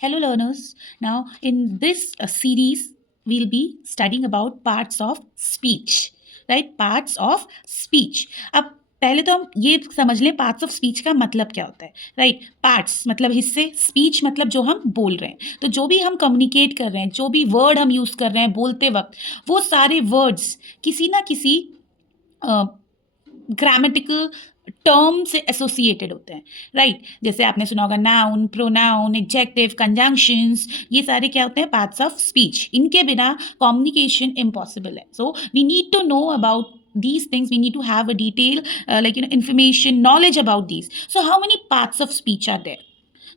Hello, learners. Now, in this series, we'll be studying about parts of speech, right? Parts of speech. अब पहले तो हम ये समझ लें पार्ट्स ऑफ स्पीच का मतलब क्या होता है, राइट? पार्ट्स मतलब हिस्से, स्पीच मतलब जो हम बोल रहे हैं। तो जो भी हम कम्युनिकेट कर रहे हैं, जो भी वर्ड हम यूज़ कर रहे हैं बोलते वक्त, वो सारे वर्ड्स किसी ना किसी ग्रामेटिकल टर्म से एसोसिएटेड होते हैं, राइट? जैसे आपने सुना होगा नाउन, प्रोनाउन, एडजेक्टिव, कंजंक्शंस, ये सारे क्या होते हैं? Parts of speech. इनके बिना कम्युनिकेशन इम्पॉसिबल है। So we need to know about these things. We need to have a detail information, knowledge about these. So how many parts of speech are there?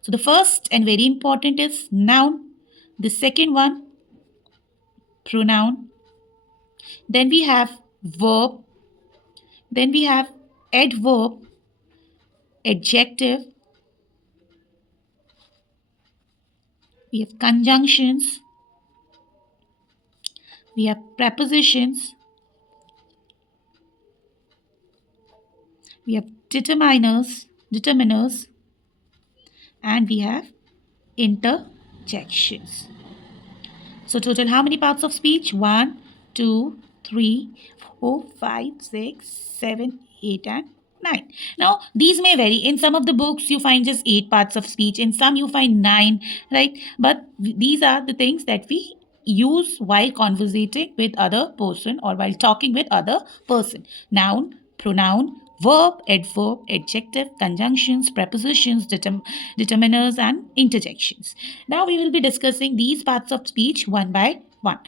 So the first and very important is noun. The second one, pronoun. Then we have verb. Then we have adverb, adjective, we have conjunctions, we have prepositions, we have determiners, and we have interjections. So total how many parts of speech? 1, 2, 3, 4, 5, 6, 7, 8, and 9. Now these may vary. In some of the books you find just 8 parts of speech. In some you find 9, right? But these are the things that we use while conversating with other person or while talking with other person. Noun, pronoun, verb, adverb, adjective, conjunctions, prepositions, determiners, and interjections. Now we will be discussing these parts of speech one by one.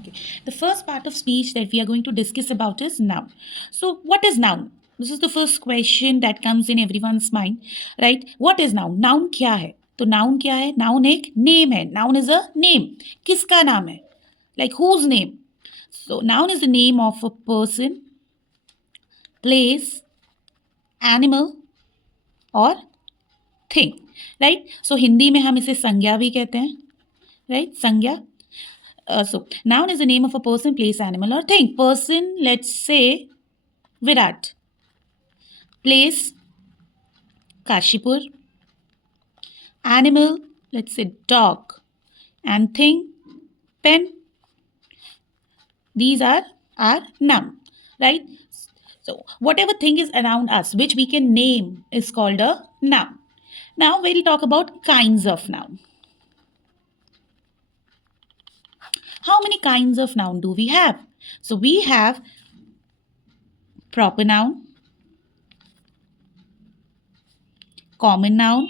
Okay. The first part of speech that we are going to discuss about is noun. So what is noun? This is the first question that comes in everyone's mind, right? What is noun? Noun क्या है? तो noun क्या है? Noun एक name है. Noun is a name. किसका नाम है? Like whose name? So noun is the name of a person, place, animal और थिंग, राइट? सो हिंदी में हम इसे संज्ञा भी कहते हैं, राइट? संज्ञा. So noun is the name of a person, place, animal और thing. Person, let's say Virat. Place, Kashipur. Animal, let's say dog. And thing, pen. These are our noun, right? So whatever thing is around us which we can name is called a noun. Now we'll talk about kinds of noun. How many kinds of noun do we have? So we have proper noun, common noun,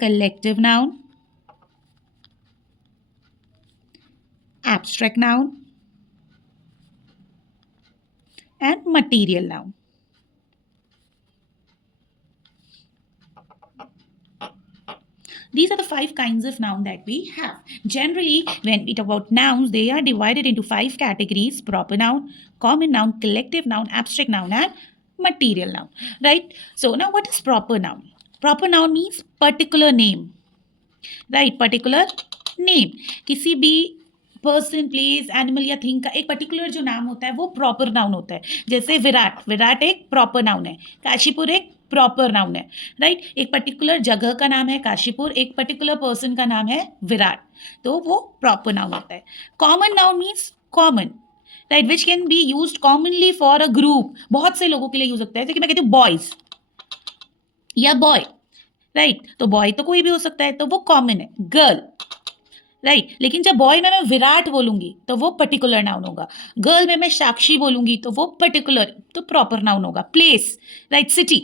collective noun, abstract noun, and material noun. These are the 5 kinds of noun that we have. Generally, when we talk about nouns, they are divided into 5 categories: proper noun, common noun, collective noun, abstract noun, and material noun, right? So now what is proper noun? Proper noun means particular name, right? Particular name. किसी भी person, place, animal या थिंग का एक पर्टिकुलर जो नाम होता है वो प्रॉपर नाउन होता है. जैसे विराट, विराट एक प्रॉपर नाउन है. काशीपुर एक प्रॉपर नाउन है, राइट? एक पर्टिकुलर जगह का नाम है काशीपुर, एक पर्टिकुलर पर्सन का नाम है विराट, तो वो प्रॉपर नाउन होता है. Common noun means common, right, which can be use commonly for a group. बहुत से लोगों के लिए यूज होता है. जैसे कि मैं कहती हूँ बॉयज या बॉय, राइट? तो बॉय तो कोई भी हो सकता है, तो वो कॉमन है. Girl, right? लेकिन जब बॉय में मैं विराट बोलूंगी तो वो पर्टिकुलर नाउन होगा. गर्ल में मैं साक्षी बोलूंगी तो वो पर्टिकुलर, तो प्रॉपर नाउन होगा. Place, right? सिटी,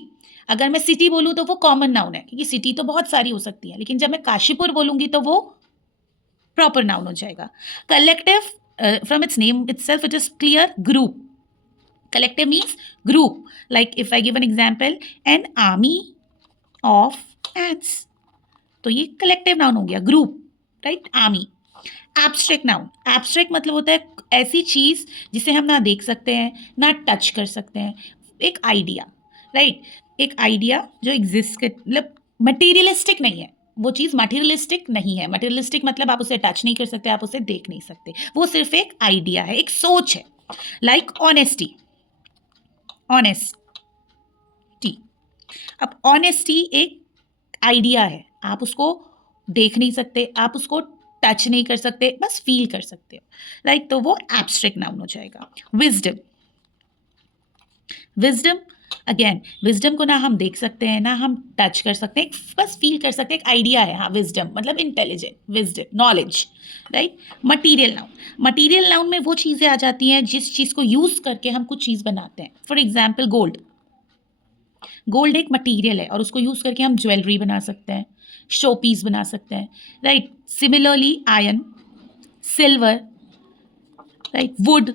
अगर मैं सिटी बोलूँ तो वो कॉमन नाउन है, क्योंकि सिटी तो बहुत सारी हो सकती है. लेकिन जब मैं काशीपुर बोलूंगी तो वो प्रॉपर नाउन हो जाएगा. Collective, from its name itself it is clear, group. Collective means group. Like if I give an example, an army of ants. तो ये collective noun हो गया, group, right? Army. Abstract noun. Abstract मतलब होता है ऐसी चीज जिसे हम ना देख सकते हैं ना टच कर सकते हैं. एक आइडिया, राइट? एक आइडिया जो एग्जिस्ट, मतलब मटीरियलिस्टिक नहीं है. वो चीज़ मटीरियलिस्टिक नहीं है. मटीरियलिस्टिक मतलब आप उसे टच नहीं कर सकते, आप उसे देख नहीं सकते. वो सिर्फ एक आइडिया है, एक सोच है. लाइक ऑनेस्टी, ऑनेस्टी, अब ऑनेस्टी एक आइडिया है, आप उसको देख नहीं सकते, आप उसको टच नहीं कर सकते, बस फील कर सकते हो, राइट? तो वो एब्स्ट्रैक्ट नाउन हो जाएगा। विजडम, विजडम अगेन, विजडम को ना हम देख सकते हैं ना हम टच कर सकते हैं, बस फील कर सकते हैं, एक आइडिया है। हाँ, विजडम मतलब intelligent, wisdom knowledge, right? Material noun, material noun में वो चीज़ें आ जाती हैं जिस चीज़ को यूज़ करके हम कुछ चीज़ बनाते हैं। फॉर एग्जाम्पल गोल्ड, गोल्ड एक मटीरियल है और उसको यूज़ करके हम ज्वेलरी बना सकते हैं, शो पीस बना सकते हैं, right? Similarly iron, silver, right, wood,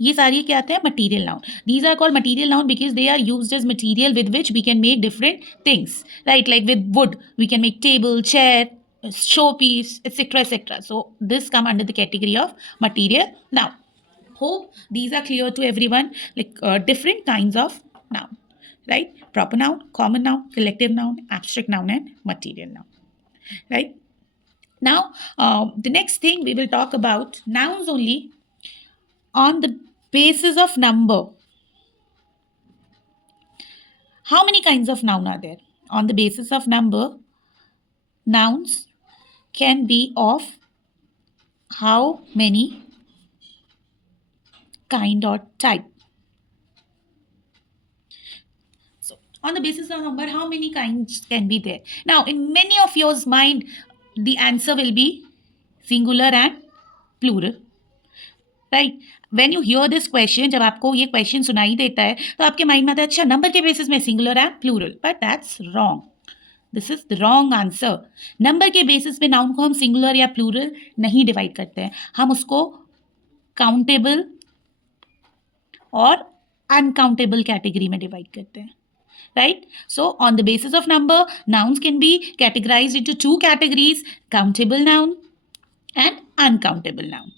ये सारी क्या आते हैं? Material noun. These are called material noun because they are used as material with which we can make different things, right? Like with wood we can make table, chair, show piece, etc. So this come under the category of material noun. Hope these are clear to everyone, like different kinds of noun, right? Proper noun, common noun, collective noun, abstract noun, and material noun, right? Now the next thing we will talk about nouns only on the basis of number. How many kinds of noun are there? On the basis of number, nouns can be of how many kind or type? So, on the basis of number, how many kinds can be there? Now, in many of yours mind, the answer will be singular and plural, right? When you hear this question, जब आपको ये question सुनाई देता है तो आपके माइंड में आता है अच्छा नंबर के बेसिस में singular and plural, but that's wrong, this is the wrong answer. Number के बेसिस पे नाउन को हम सिंगुलर या प्लूरल नहीं डिवाइड करते हैं, हम उसको काउंटेबल और अनकाउंटेबल कैटेगरी में डिवाइड करते हैं, right? So on the basis of number, nouns can be categorized into two categories: countable noun and uncountable noun,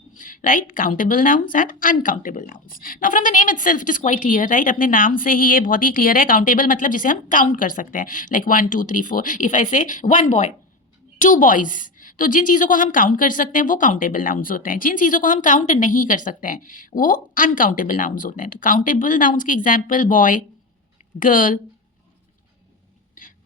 right? Countable nouns and uncountable nouns. Now from the name itself it is quite clear, right? अपने नाम से ही ये बहुत ही क्लियर है। काउंटेबल मतलब जिसे हम काउंट कर सकते हैं, like 1 2 3 4। इफ आई से 1 boy, 2 boys, तो जिन चीज़ों को हम काउंट कर सकते हैं वो काउंटेबल नाउन्स होते हैं, जिन चीज़ों को हम काउंट नहीं कर सकते हैं वो अनकाउंटेबल नाउन्स होते हैं। तो काउंटेबल नाउन्स के एग्जाम्पल बॉय, गर्ल,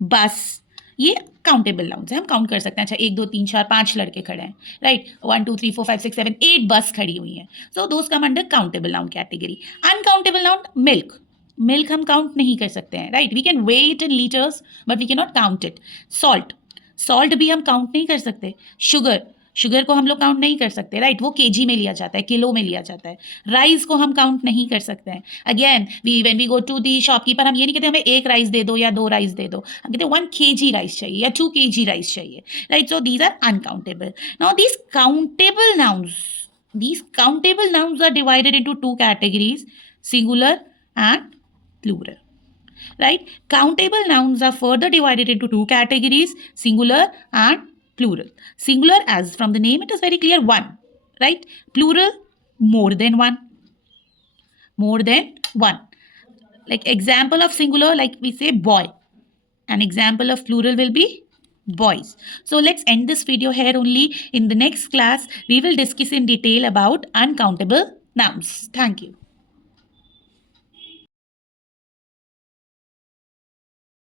बस, ये काउंटेबल नाउन्स है, हम काउंट कर सकते हैं। अच्छा 1 2 3 4 5 लड़के खड़े हैं, राइट? 1 2 3 4 5 6 7 8 बस खड़ी हुई हैं, so those come under countable noun category. Uncountable noun, milk, milk हम काउंट नहीं कर सकते हैं, right? We can weigh in litres but we can not count it. Salt, salt भी हम काउंट नहीं कर सकते। शुगर, शुगर को हम लोग काउंट नहीं कर सकते, राइट? वो केजी में लिया जाता है, किलो में लिया जाता है। राइस को हम काउंट नहीं कर सकते हैं। Again when we go to the shopkeeper, हम ये नहीं कहते हमें 1 राइस दे दो या 2 राइस दे दो, हम कहते 1 kg राइस चाहिए या 2 kg राइस चाहिए, right? So these are uncountable. Now these countable nouns are divided into 2 categories, singular and plural, right? Countable nouns are further divided into 2 categories, singular and plural. Singular, as from the name it is very clear, 1, right? Plural, more than 1, more than 1. Like example of singular, like we say boy, an example of plural will be boys. So let's end this video here only. In the next class we will discuss in detail about uncountable nouns. Thank you.